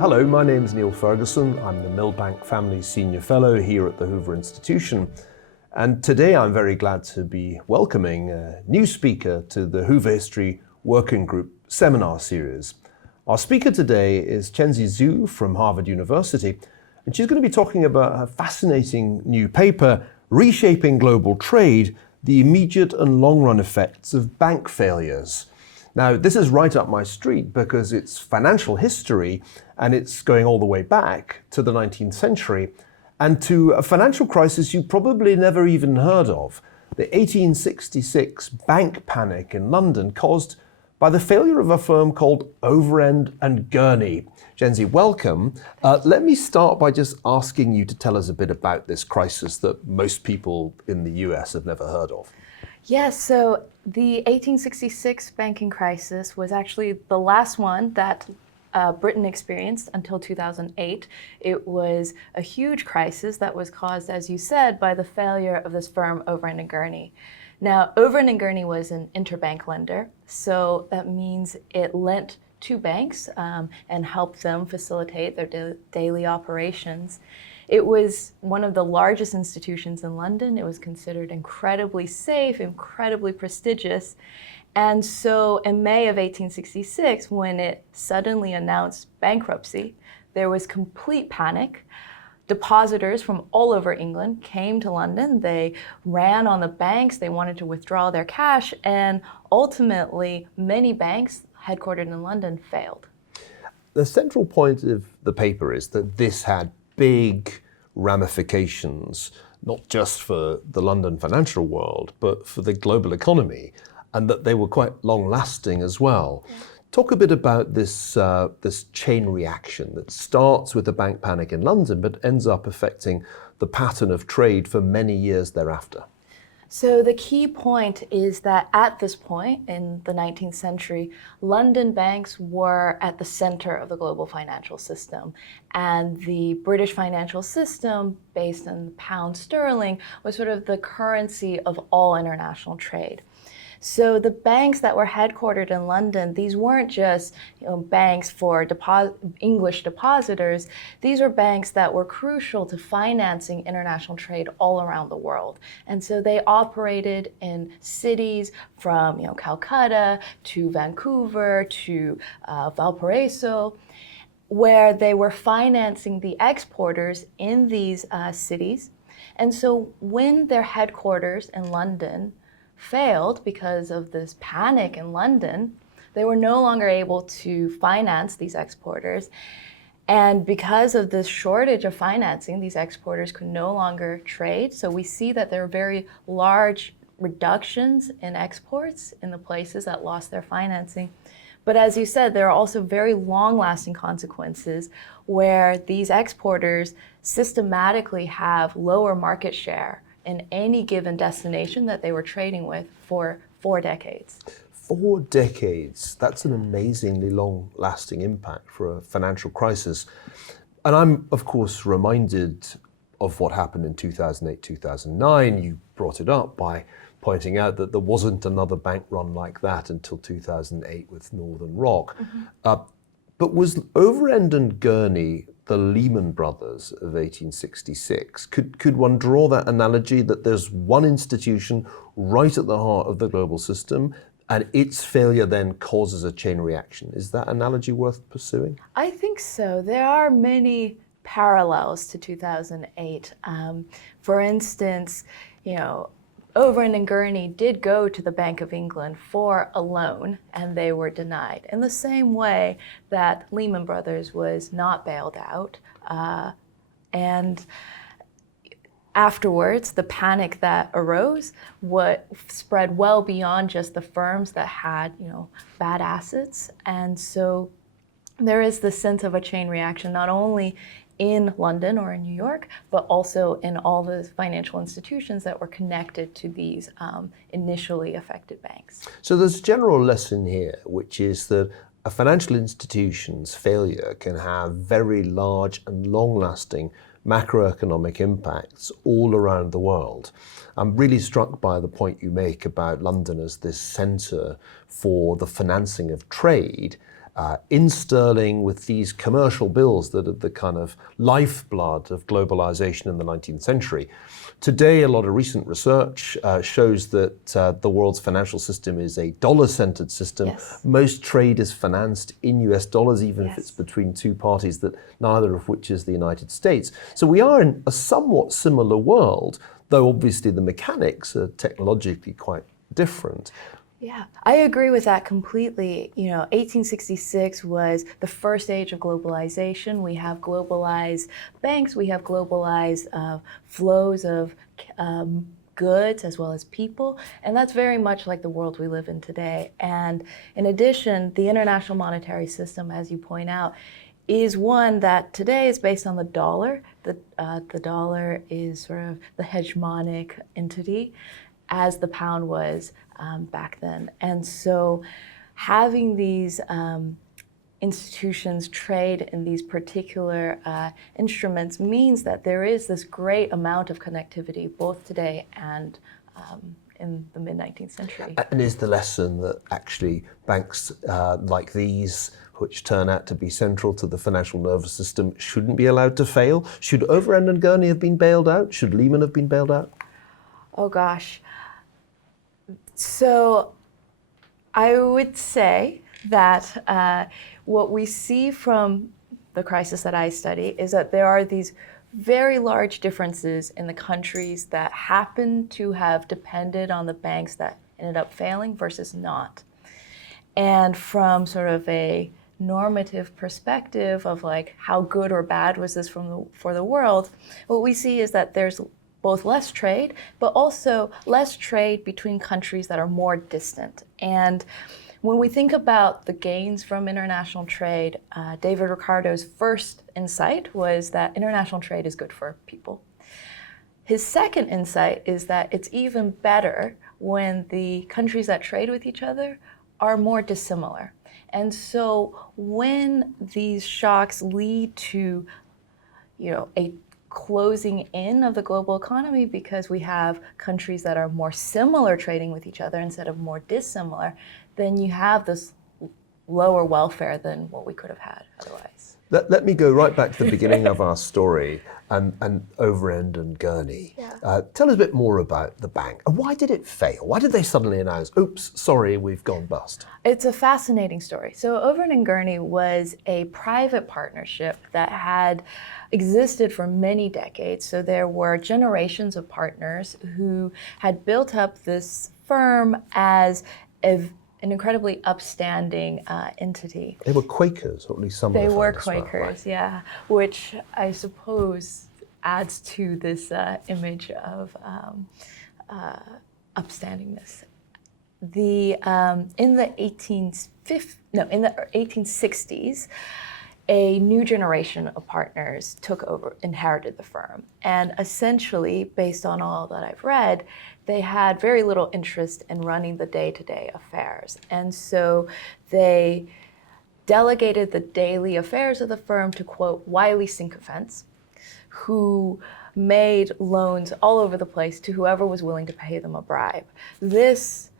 Hello, my name is Neil Ferguson. I'm the Millbank Family Senior Fellow here at the Hoover Institution. And today I'm very glad to be welcoming a new speaker to the Hoover History Working Group seminar series. Our speaker today is Chenzi Xu from Harvard University, and she's going to be talking about her fascinating new paper, Reshaping Global Trade, the Immediate and Long-Run Effects of Bank Failures. Now, this is right up my street because it's financial history and it's going all the way back to the 19th century and to a financial crisis you probably never even heard of, the 1866 bank panic in London caused by the failure of a firm called Overend and Gurney. Chenzi, welcome. Let me start by just asking you to tell us a bit about this crisis that most people in the US have never heard of. Yes, so the 1866 banking crisis was actually the last one that Britain experienced until 2008. It was a huge crisis that was caused, as you said, by the failure of this firm, Overend and Gurney. Now, Overend and Gurney was an interbank lender, so that means it lent to banks and helped them facilitate their daily operations. It was one of the largest institutions in London. It was considered incredibly safe, incredibly prestigious. And so in May of 1866, when it suddenly announced bankruptcy, there was complete panic. Depositors from all over England came to London. They ran on the banks. They wanted to withdraw their cash. And ultimately, many banks headquartered in London failed. The central point of the paper is that this had big ramifications, not just for the London financial world, but for the global economy, and that they were quite long-lasting as well. Yeah. Talk a bit about this chain reaction that starts with the bank panic in London, but ends up affecting the pattern of trade for many years thereafter. So the key point is that at this point in the 19th century, London banks were at the center of the global financial system. And the British financial system, based on the pound sterling, was sort of the currency of all international trade. So the banks that were headquartered in London, these weren't just banks for English depositors. These were banks that were crucial to financing international trade all around the world. And so they operated in cities from Calcutta to Vancouver to Valparaiso, where they were financing the exporters in these cities. And so when their headquarters in London failed because of this panic in London, they were no longer able to finance these exporters. And because of this shortage of financing, these exporters could no longer trade. So we see that there are very large reductions in exports in the places that lost their financing. But as you said, there are also very long-lasting consequences where these exporters systematically have lower market share in any given destination that they were trading with for 4 decades. 4 decades, that's an amazingly long-lasting impact for a financial crisis. And I'm, of course, reminded of what happened in 2008, 2009. You brought it up by pointing out that there wasn't another bank run like that until 2008 with Northern Rock. Mm-hmm. But was Overend and Gurney the Lehman Brothers of 1866? Could one draw that analogy that there's one institution right at the heart of the global system and its failure then causes a chain reaction? Is that analogy worth pursuing? I think so. There are many parallels to 2008. For instance, Overend and Gurney did go to the Bank of England for a loan and they were denied. In the same way that Lehman Brothers was not bailed out. And afterwards, the panic that arose spread well beyond just the firms that had bad assets. And so there is this sense of a chain reaction, not only in London or in New York, but also in all the financial institutions that were connected to these initially affected banks. So there's a general lesson here, which is that a financial institution's failure can have very large and long-lasting macroeconomic impacts all around the world. I'm really struck by the point you make about London as this centre for the financing of trade, in sterling with these commercial bills that are the kind of lifeblood of globalization in the 19th century. Today, a lot of recent research shows that the world's financial system is a dollar-centered system. Yes. Most trade is financed in US dollars, even if Yes. it's between two parties, that neither of which is the United States. So we are in a somewhat similar world, though obviously the mechanics are technologically quite different. Yeah, I agree with that completely. 1866 was the first age of globalization. We have globalized banks, we have globalized flows of goods as well as people, and that's very much like the world we live in today. And in addition, the international monetary system, as you point out, is one that today is based on the dollar. The dollar is sort of the hegemonic entity, as the pound was back then. And so having these institutions trade in these particular instruments means that there is this great amount of connectivity both today and in the mid-19th century. And is the lesson that actually banks like these, which turn out to be central to the financial nervous system, shouldn't be allowed to fail? Should Overend and Gurney have been bailed out? Should Lehman have been bailed out? Oh gosh. So I would say that what we see from the crisis that I study is that there are these very large differences in the countries that happen to have depended on the banks that ended up failing versus not. And from sort of a normative perspective of like how good or bad was this for the world, what we see is that there's both less trade, but also less trade between countries that are more distant. And when we think about the gains from international trade, David Ricardo's first insight was that international trade is good for people. His second insight is that it's even better when the countries that trade with each other are more dissimilar. And so when these shocks lead to, a closing in of the global economy because we have countries that are more similar trading with each other instead of more dissimilar, then you have this lower welfare than what we could have had otherwise. Let me go right back to the beginning of our story and Overend and Gurney. Yeah. Tell us a bit more about the bank. And why did it fail? Why did they suddenly announce, oops, sorry, we've gone bust? It's a fascinating story. So Overend and Gurney was a private partnership that had existed for many decades. So there were generations of partners who had built up this firm as an incredibly upstanding entity. They were Quakers, or at least some of They the were founders Quakers, right? yeah, which I suppose adds to this image of upstandingness. In the 1860s, a new generation of partners inherited the firm. And essentially, based on all that I've read, they had very little interest in running the day-to-day affairs. And so they delegated the daily affairs of the firm to, quote, wily sycophants, who made loans all over the place to whoever was willing to pay them a bribe. This,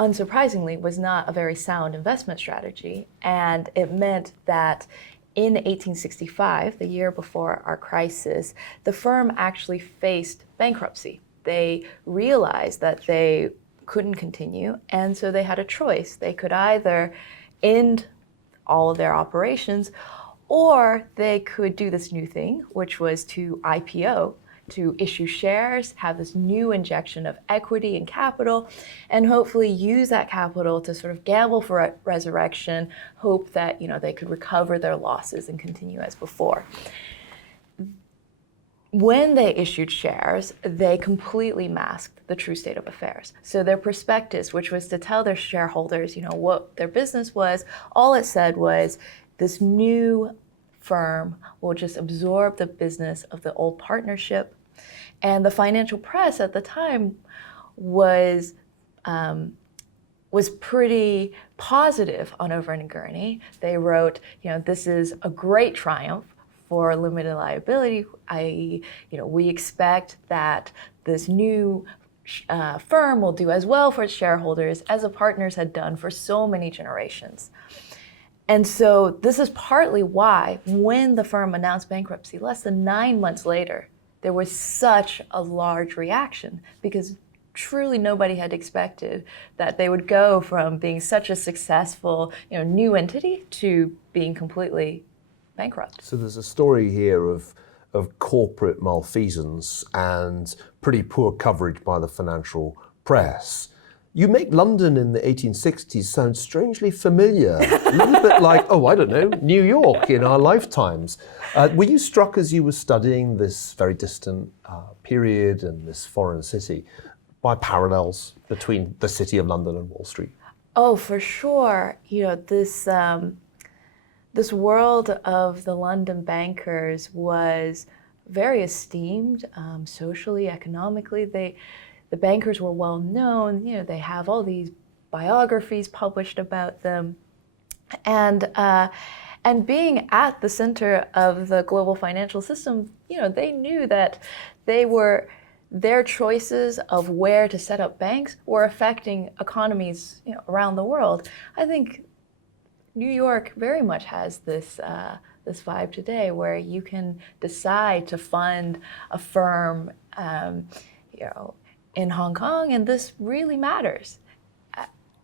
unsurprisingly, was not a very sound investment strategy, and it meant that in 1865, the year before our crisis, the firm actually faced bankruptcy. They realized that they couldn't continue, and so they had a choice. They could either end all of their operations, or they could do this new thing, which was to IPO, to issue shares, have this new injection of equity and capital, and hopefully use that capital to sort of gamble for resurrection, hope that they could recover their losses and continue as before. When they issued shares, they completely masked the true state of affairs. So their prospectus, which was to tell their shareholders, what their business was, all it said was, this new firm will just absorb the business of the old partnership. And the financial press at the time was pretty positive on Overend and Gurney. They wrote, this is a great triumph for limited liability, i.e., we expect that this new firm will do as well for its shareholders as the partners had done for so many generations. And so this is partly why when the firm announced bankruptcy less than 9 months later, there was such a large reaction, because truly nobody had expected that they would go from being such a successful, new entity to being completely bankrupt. So there's a story here of corporate malfeasance and pretty poor coverage by the financial press. You make London in the 1860s sound strangely familiar, a little bit like, I don't know, New York in our lifetimes. Were you struck as you were studying this very distant period and this foreign city by parallels between the city of London and Wall Street? Oh, for sure. This world of the London bankers was very esteemed socially, economically. The bankers were well known. They have all these biographies published about them, and being at the center of the global financial system, they knew that their choices of where to set up banks were affecting economies around the world. I think New York very much has this vibe today, where you can decide to fund a firm, in Hong Kong, and this really matters.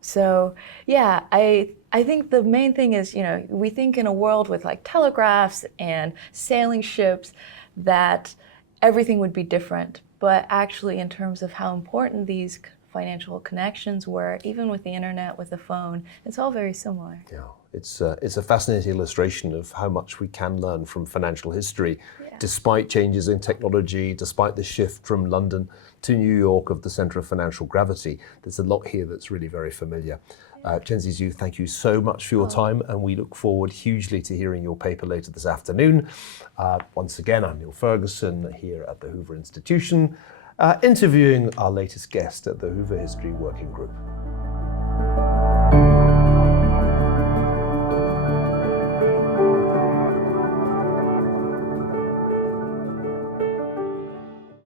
So yeah, I think the main thing is, we think in a world with like telegraphs and sailing ships that everything would be different, but actually in terms of how important these financial connections were, even with the internet, with the phone, it's all very similar. Yeah, it's a fascinating illustration of how much we can learn from financial history, despite changes in technology, despite the shift from London to New York of the center of financial gravity. There's a lot here that's really very familiar. Chenzi Xu, thank you so much for your time, and we look forward hugely to hearing your paper later this afternoon. Once again, I'm Neil Ferguson here at the Hoover Institution, interviewing our latest guest at the Hoover History Working Group.